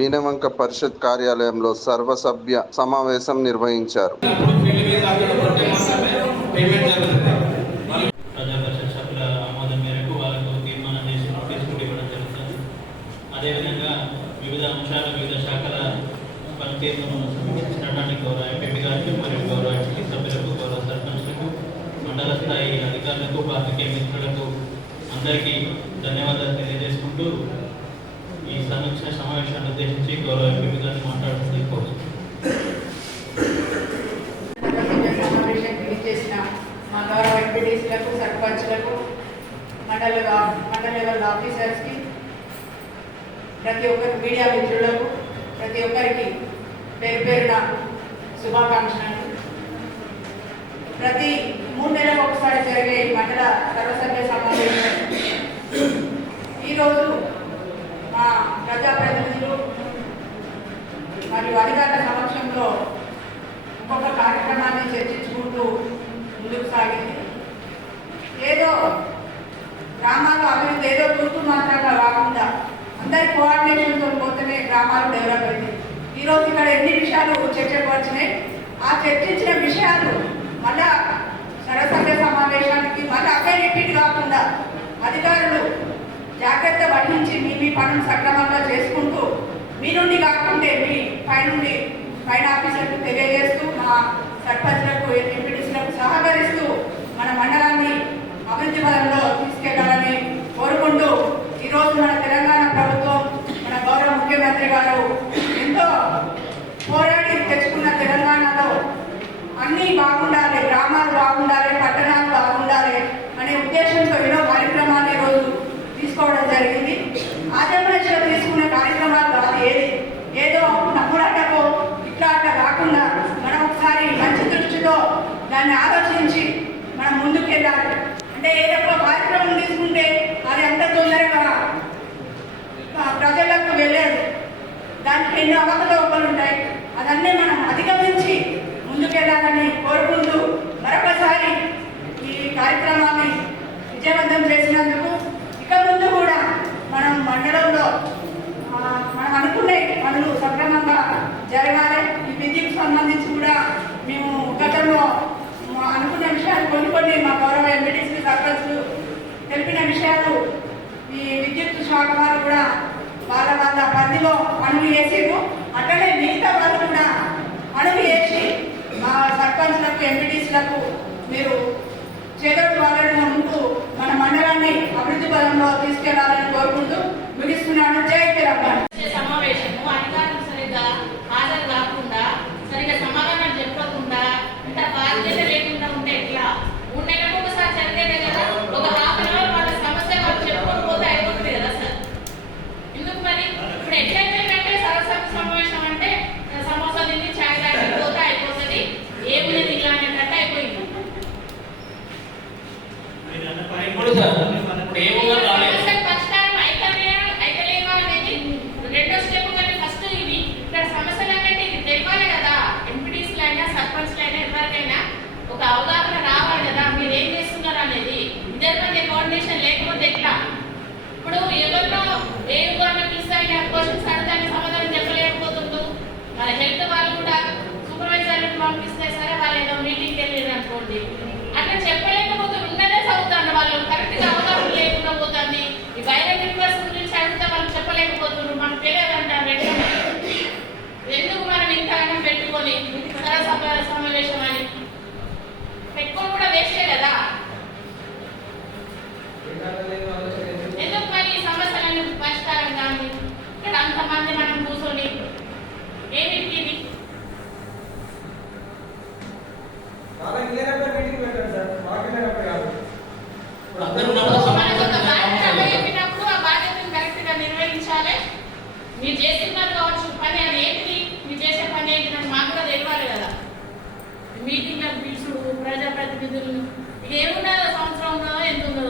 వీణవంక పరిషత్ కార్యాలయంలో సర్వసభ్య సమావేశం నిర్వహించారు. అదేవిధంగా వివిధ అంశాల వివిధ శాఖల పనితీరును గౌరవ ఎంపీ గారికి మరియు గౌరవ ఎంపీ సభ్యులకు గౌరవ సర్పంచ్లకు మండల స్థాయి అధికారులకు పాత్రికేయ మిత్రులకు అందరికీ ధన్యవాదాలు తెలియజేసుకుంటూ ఈ సమీక్ష సమావేశాన్ని ఉద్దేశించి గౌరవ ఎంపీ గారిని మాట్లాడుతుంది మా గౌరవ ఎంపీటీసీలకు సర్పంచ్లకు మండల మండల లెవెల్ ఆఫీసర్స్కి ప్రతి ఒక్కరి మీడియా మిత్రులకు ప్రతి ఒక్కరికి పేరు పేరున శుభాకాంక్షలు. ప్రతి మూడు నెలలకు ఒకసారి జరిగే మండల సర్వసభ్య సమావేశం. ఈరోజు మా ప్రజాప్రతినిధులు మరియు అధికారుల సమక్షంలో ఇంకొక కార్యక్రమాన్ని చర్చించుకుంటూ ముందుకు సాగింది. ఏదో గ్రామాల అభివృద్ధి ఏదో తూర్పు మాత్రంగా కాకుండా అందరి కోఆర్డినేషన్తో పోతేనే గ్రామాలు డెవలప్ అయింది ఈరోజు ఇక్కడ ఎన్ని విషయాలు చర్చకు వచ్చినాయి? ఆ చర్చించిన విషయాలు మళ్ళా సరసభ్య సమావేశానికి మళ్ళీ అదే రిపీట్ కాకుండా అధికారులు జాగ్రత్త వహించి మీ మీ పనులు సక్రమంగా చేసుకుంటూ మీ నుండి కాకుంటే మీ పైనుండి పైన ఆఫీసర్కు తెలియజేస్తూ మా సర్పంచ్లకు ఎంపీటీసీలకు సహకరిస్తూ మన మండలాన్ని అభివృద్ధి పదంలో తీసుకెళ్ళాలని కోరుకుంటూ ఈరోజు మన అంటే ఏదో ఒక కార్యక్రమం తీసుకుంటే అది అంత తొందరగా కదా? ప్రజలకు వెళ్ళలేదు దానికి ఎన్నో అవకతవకలు ఉంటాయి. అదన్నీ మనం అధిగమించి ముందుకెళ్ళాలని కోరుకుంటూ మరొకసారి ఈ కార్యక్రమాన్ని విజయవంతం చేసినందుకు ఇక ముందు కూడా మనం మండలంలో మనం అనుకునే పనులు సక్రమంగా జరగాలి. ఈ విద్యకు సంబంధించి కూడా మేము గతంలో మా అనుకున్న విషయాలు కొన్ని కొన్ని మా గౌరవ ఎంపీటీసీ సర్పంచ్లు తెలిపిన విషయాలు ఈ విద్యుత్ వాళ్ళు వారు కూడా వాళ్ళ వాళ్ళ పరిధిలో పనులు చేసేరు అట్లనే మిగతా వాళ్ళు కూడా పనులు చేసి మా సర్పంచ్లకు ఎంపీటీసీలకు ఎందుకు మరి సమస్యలను పరిష్కారం కానీ? ఇక్కడ అంతమంది మనం కూర్చొని ఇది మీరు చేస్తున్నారు కావచ్చు పని అది ఏంటిది? మీరు చేసే పని ఏంటి మాకు కూడా తెలియాలి కదా. పిలుచుడు ప్రజాప్రతినిధులు ఇక ఏమున్నదో? సంవత్సరం ఉన్నదో? ఎంత ఉన్నదో